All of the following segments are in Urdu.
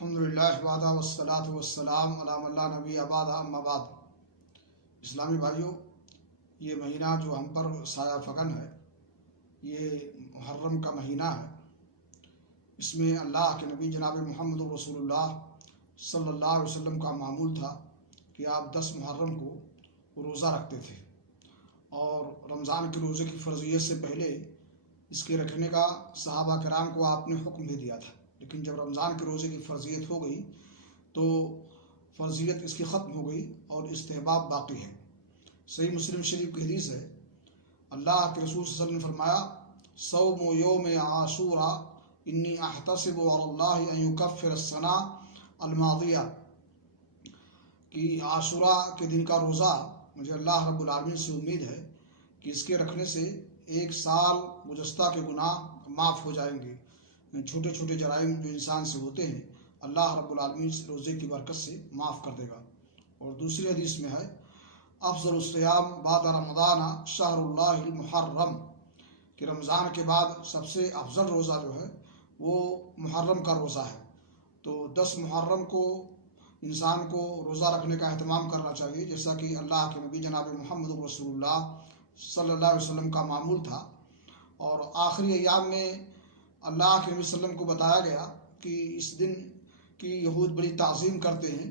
الحمدللہ وحدہ والصلاۃ والسلام علی من لا نبی بعدہ اما بعد۔ اسلامی بھائیوں، یہ مہینہ جو ہم پر سایہ فکن ہے، یہ محرم کا مہینہ ہے۔ اس میں اللہ کے نبی جناب محمد رسول اللہ صلی اللہ علیہ وسلم کا معمول تھا کہ آپ 10 محرم کو روزہ رکھتے تھے، اور رمضان کے روزے کی فرضیت سے پہلے اس کے رکھنے کا صحابہ کرام کو آپ نے حکم دے دیا تھا، لیکن جب رمضان کے روزے کی فرضیت ہو گئی تو فرضیت اس کی ختم ہو گئی اور استحباب باقی ہے۔ صحیح مسلم شریف کی حدیث ہے، اللہ کے رسول صلی اللہ علیہ وسلم نے فرمایا، صوم یوم عاشورا انی احتسب علی اللہ ان یکفر السنہ الماضیہ، کہ عاشورہ کے دن کا روزہ مجھے اللہ رب العالمین سے امید ہے کہ اس کے رکھنے سے 1 سال گزشتہ کے گناہ معاف ہو جائیں گے۔ چھوٹے چھوٹے جرائم جو انسان سے ہوتے ہیں اللہ رب العالمین سے روزے کی برکت سے معاف کر دے گا۔ اور دوسری حدیث میں ہے، افضل الصیام بعد رمضان شہر اللہ المحرم، کہ رمضان کے بعد سب سے افضل روزہ جو ہے وہ محرم کا روزہ ہے۔ تو 10 محرم کو انسان کو روزہ رکھنے کا اہتمام کرنا چاہیے، جیسا کہ اللہ کے نبی جناب محمد رسول اللہ صلی اللہ علیہ وسلم کا معمول تھا۔ اور آخری ایام میں اللہ کے نبی صلی اللہ علیہ وسلم کو بتایا گیا کہ اس دن کی یہود بڑی تعظیم کرتے ہیں،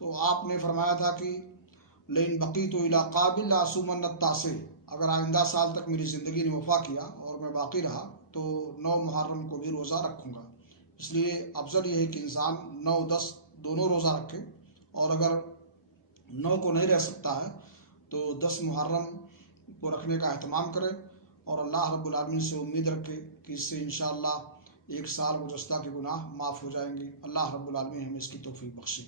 تو آپ نے فرمایا تھا کہ لئن بقیت الی قابل لاصومن التاسع، اگر آئندہ سال تک میری زندگی نے وفا کیا اور میں باقی رہا تو 9 محرم کو بھی روزہ رکھوں گا۔ اس لیے افضل یہ ہے کہ انسان 9 10 دونوں روزہ رکھے، اور اگر 9 کو نہیں رہ سکتا ہے تو 10 محرم کو رکھنے کا اہتمام کرے، اور اللہ رب العالمین سے امید رکھے کہ اس سے انشاءاللہ 1 سال گزشتہ کے گناہ معاف ہو جائیں گے۔ اللہ رب العالمین ہمیں اس کی توفیق بخشے۔